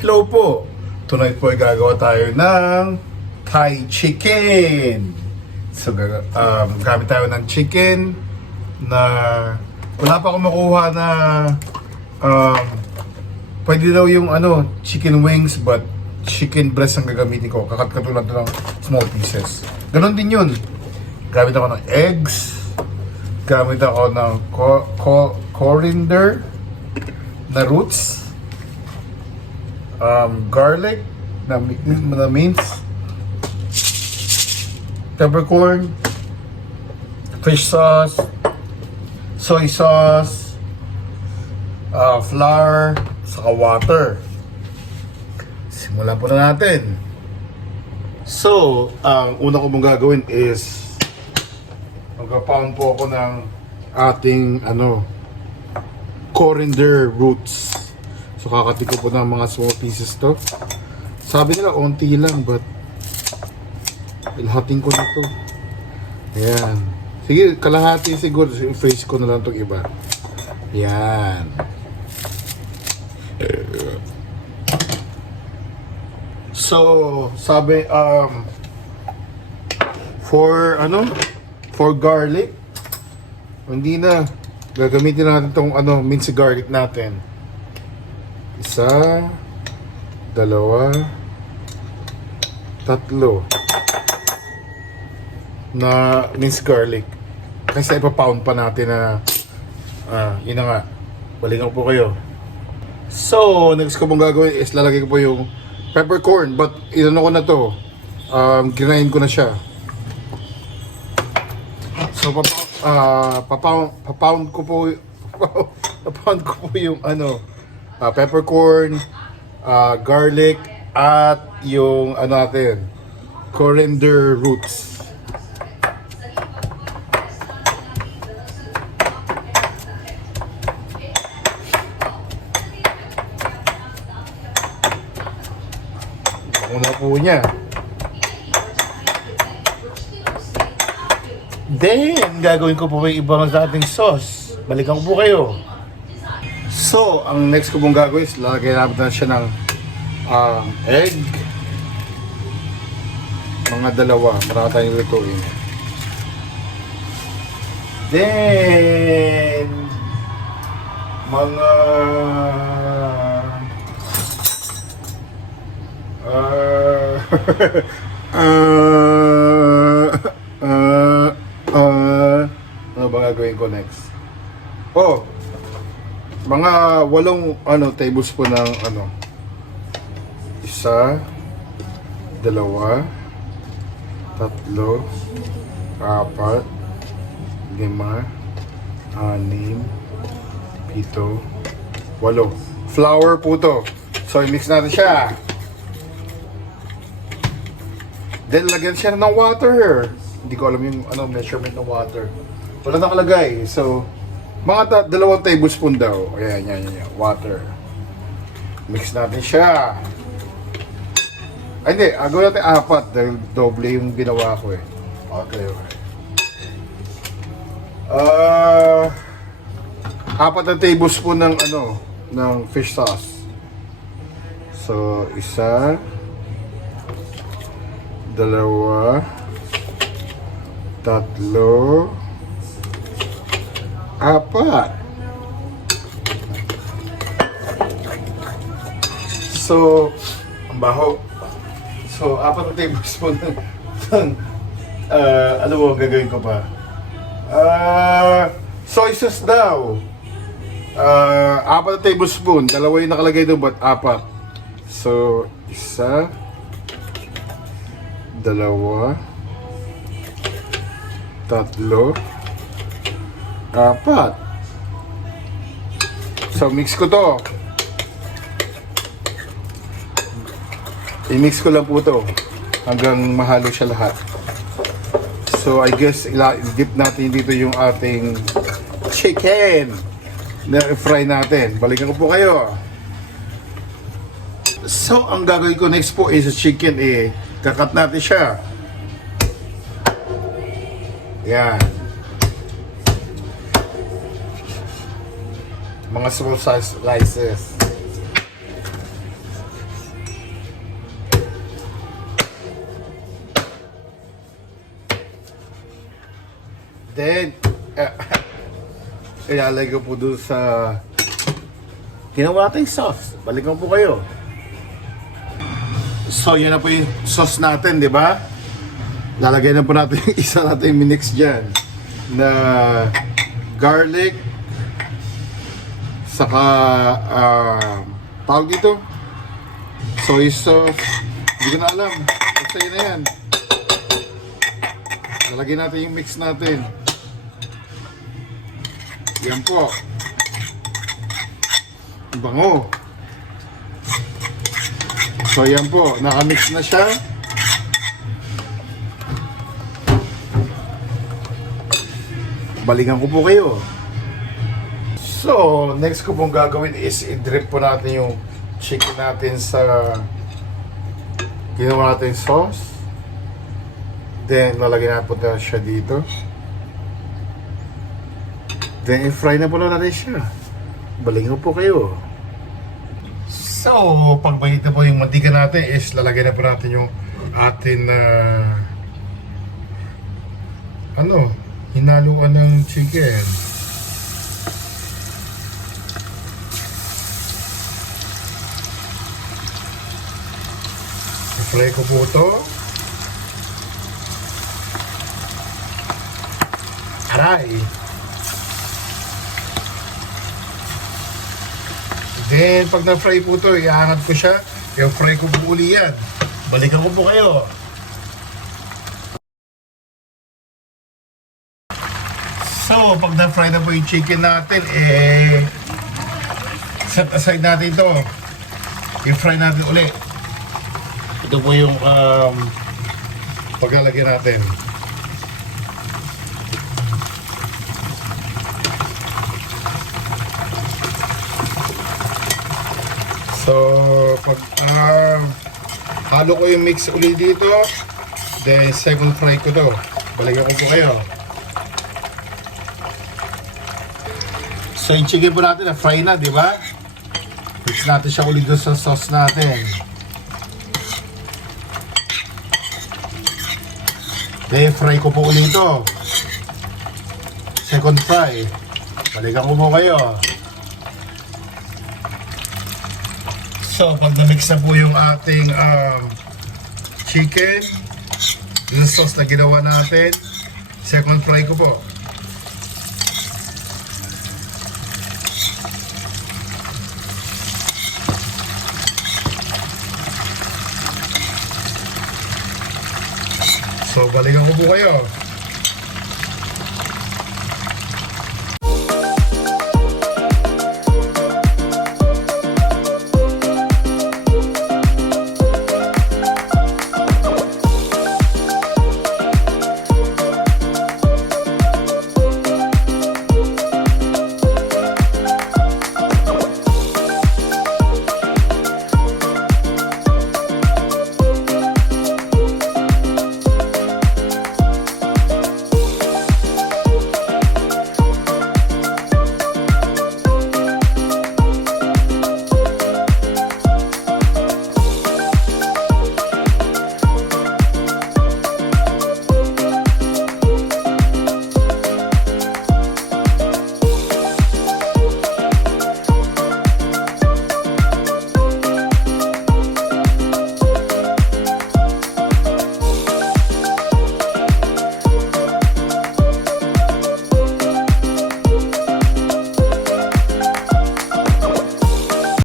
Hello po! Tonight po ay gagawa tayo ng Thai chicken. So, gamit tayo ng chicken na wala pa akong makuha na pwede daw yung chicken wings but chicken breast ang gagamitin ko. Katulad ng small pieces. Ganon din yun. Gamit ako ng eggs. Gamit ako ng coriander na roots. Garlic na minced, peppercorn, fish sauce, soy sauce, flour, saka water. Simulan po na natin. So, ang una ko mong gagawin is magpa-pound po ako ng ating coriander roots. So kakati ko po ng mga small pieces to. Sabi nila onti lang but ilhating ko na to. Ayan. Sige, kalahati siguro. Face ko na lang itong iba. Ayan. So, sabi for garlic, hindi na gagamitin natin itong minced garlic natin. Isa, dalawa, tatlo na minced garlic. Kasi ipa-pound pa natin na yun na nga. Balikan po kayo. So, next ko pong gagawin is lalagay ko po yung peppercorn. But, inano ko na to. Ginahin ko na siya. So, papound ko po papound ko po yung peppercorn, garlic, at yung natin, coriander roots. Una po niya. Then, gagawin ko po yung ibang sa ating sauce. Balikan ko po kayo. So, ang next ko pong gagawin is lalagay natin na siya ng egg. Mga dalawa. Marami tayong lutuin. Then, mga ano ba gagawin ko next? Mga 8 tablespoon ng isa, dalawa, tatlo, apat, lima, anim, pito, 8. Flour po to. So, i-mix natin siya. Then, lagyan siya ng water. Hindi ko alam yung measurement ng water. Wala nakalagay. So, mga 2 tablespoon daw. Ayan, yan. Water. Mix natin siya. Ay, hindi. Gawin natin 4 dahil doble yung ginawa ko eh. Okay. 4 na tablespoon ng ng fish sauce. So, isa, dalawa, tatlo, 4. So, ang baho. So, 4 na tablespoon ng ano mo gagawin ko pa? Soy sauce daw. 4 na tablespoon. Dalawa yung nakalagay doon, but 4. So, isa, dalawa, tatlo, 4. So, mix ko to. I-mix ko lang po to hanggang mahalo siya lahat. So, I guess i-dip natin dito yung ating chicken na i-fry natin. Balikan ko po kayo. So, ang gagawin ko next po is chicken kakat natin siya. Yan. Mga small size slices. Then, ilalagay ko po dun sa ginawa natin sauce. Balikan po kayo. So, yan na po yung sauce natin, di ba? Lalagay na po natin yung isa natin minix dyan na garlic saka tawag dito soy sauce. Hindi ko na alam. Basta yun na yan. Lalagay natin yung mix natin. Yan po. Bango. So yan po, nakamix na siya. Balikan ko po kayo. So, next ko pong gagawin is i-drip po natin yung chicken natin sa ginawa natin sauce. Then, lalagyan na po na siya dito. Then, i-fry na po na natin siya. Balikan ko po kayo. So, pagbayit na po yung mantika natin is lalagyan na po natin yung atin na hinaluan ng chicken. I-fry ko po ito. Aray! Then, pag na-fry po ito, iaangat ko siya. I-fry ko po uli yan. Balikan ko po kayo. So, pag na-fry na po yung chicken natin, set aside natin ito. I-fry natin uli. Ito po yung paglalagyan natin. So, pag halo ko yung mix uli dito, then second fry ko to. Balikan ko po kayo. So, yung chicken po natin na fry na, di ba? Mix natin siya uli doon sa sauce natin. Then, fry ko po uli ito. Second fry. Balikan ko po kayo. So, pag na-mix na po yung ating chicken, yung sauce na ginawa natin, second fry ko po. So, balikan ko po kayo.